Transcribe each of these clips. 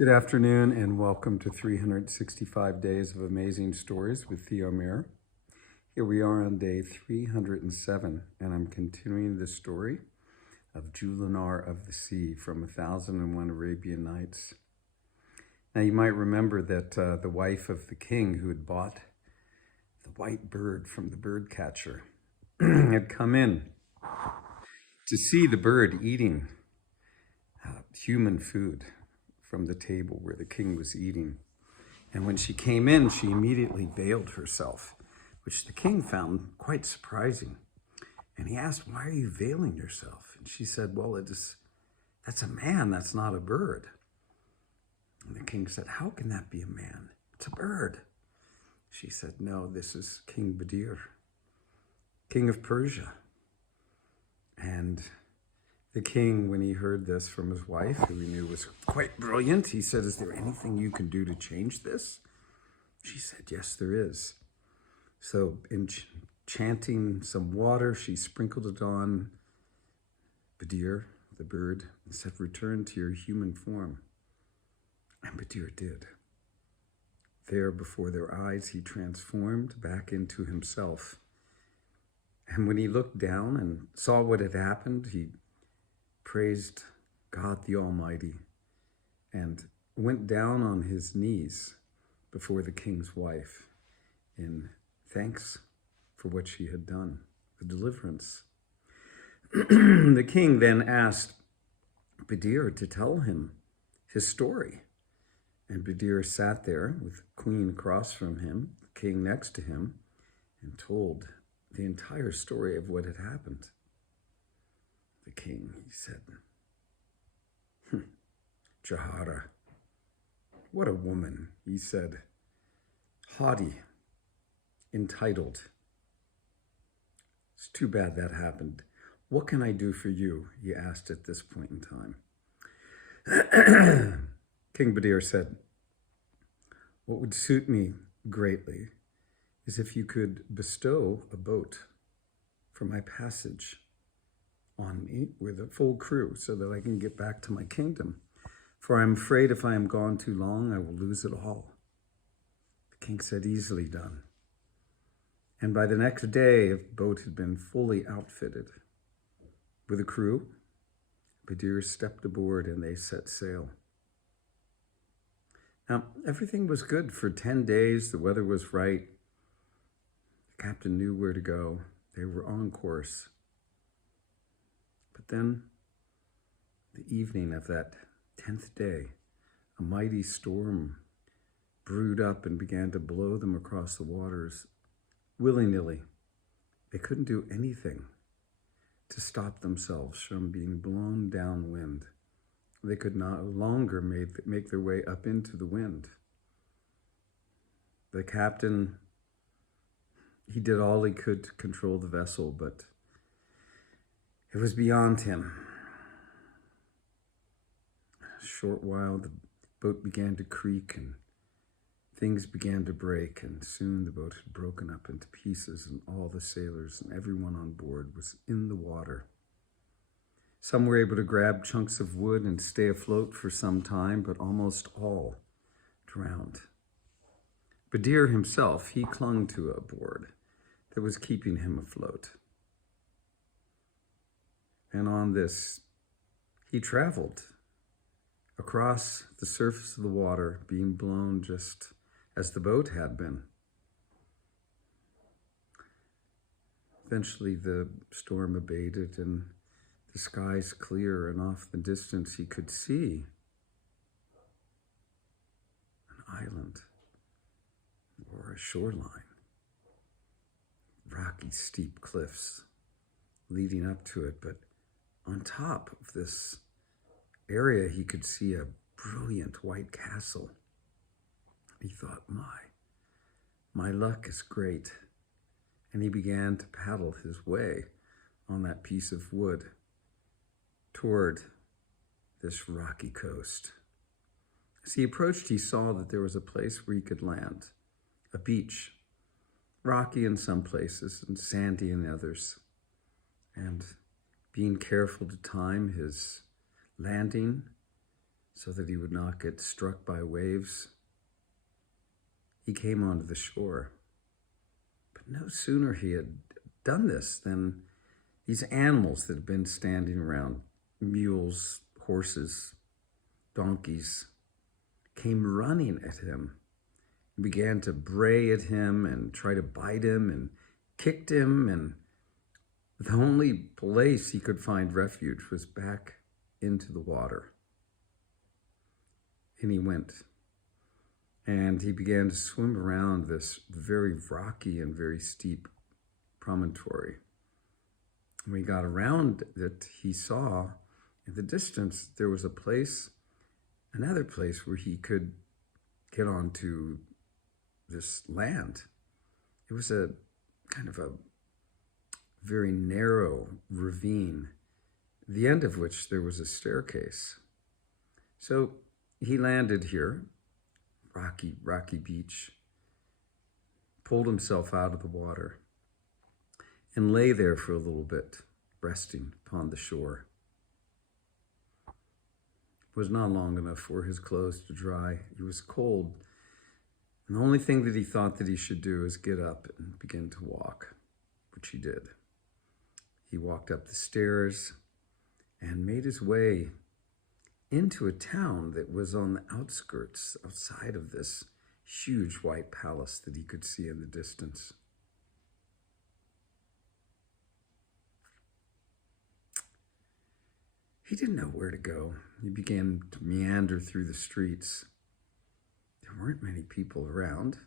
Good afternoon and welcome to 365 Days of Amazing Stories with Theo Mayer. Here we are on day 307 and I'm continuing the story of Jullanar of the Sea from 1001 Arabian Nights. Now you might remember that the wife of the king who had bought the white bird from the bird catcher had come in to see the bird eating human food from the table where the king was eating. And when she came in, she immediately veiled herself, which the king found quite surprising. And he asked, "Why are you veiling yourself?" And she said, "Well, that's a man, that's not a bird." And the king said, "How can that be a man? It's a bird." She said, "No, this is King Badir, king of Persia." And the king, when he heard this from his wife, who he knew was quite brilliant, he said, "Is there anything you can do to change this?" She said, "Yes, there is." So enchanting some water, she sprinkled it on Badir, the bird, and said, "Return to your human form." And Badir did. There before their eyes, he transformed back into himself. And when he looked down and saw what had happened, he praised God the Almighty and went down on his knees before the king's wife in thanks for what she had done, the deliverance. The king then asked Badir to tell him his story. And Badir sat there with the queen across from him, the king next to him, and told the entire story of what had happened. The king, he said, "Jahara, what a woman," he said. "Haughty, entitled. It's too bad that happened. What can I do for you?" he asked at this point in time. King Badir said, "What would suit me greatly is if you could bestow a boat for my passage on me with a full crew so that I can get back to my kingdom. For I'm afraid if I am gone too long, I will lose it all." The king said, "Easily done." And by the next day, a boat had been fully outfitted. With a crew, Badir stepped aboard and they set sail. Now, everything was good for 10 days. The weather was right. The captain knew where to go. They were on course. But then, the evening of that 10th day, a mighty storm brewed up and began to blow them across the waters willy-nilly. They couldn't do anything to stop themselves from being blown downwind. They could no longer make their way up into the wind. The captain, he did all he could to control the vessel, but it was beyond him. A short while, the boat began to creak and things began to break, and soon the boat had broken up into pieces and all the sailors and everyone on board was in the water. Some were able to grab chunks of wood and stay afloat for some time, but almost all drowned. Badir himself, he clung to a board that was keeping him afloat. And on this, he traveled across the surface of the water, being blown just as the boat had been. Eventually, the storm abated and the skies clear, and off in the distance, he could see an island or a shoreline, rocky, steep cliffs leading up to it, but on top of this area, he could see a brilliant white castle. He thought, my luck is great. And he began to paddle his way on that piece of wood toward this rocky coast. As he approached, he saw that there was a place where he could land, a beach, rocky in some places and sandy in others. And being careful to time his landing, so that he would not get struck by waves. He came onto the shore. But no sooner he had done this than these animals that had been standing around, mules, horses, donkeys, came running at him and began to bray at him and try to bite him and kicked him. And the only place he could find refuge was back into the water. And he went. And he began to swim around this very rocky and very steep promontory. When he got around it, he saw in the distance there was a place, another place where he could get onto this land. It was a kind of a very narrow ravine, the end of which there was a staircase. So he landed here, rocky beach, pulled himself out of the water, and lay there for a little bit, resting upon the shore. It was not long enough for his clothes to dry. He was cold, and the only thing that he thought that he should do is get up and begin to walk, which he did. He walked up the stairs and made his way into a town that was on the outskirts, outside of this huge white palace that he could see in the distance. He didn't know where to go. He began to meander through the streets. There weren't many people around.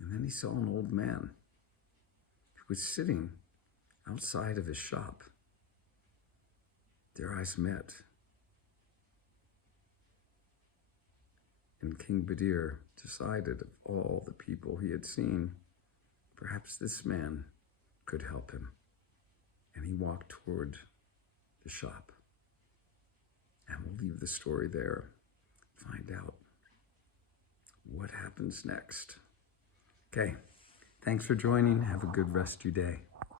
And then he saw an old man who was sitting outside of his shop. Their eyes met. And King Badir decided of all the people he had seen, perhaps this man could help him. And he walked toward the shop. And we'll leave the story there. Find out what happens next. Okay, thanks for joining. Have a good rest of your day.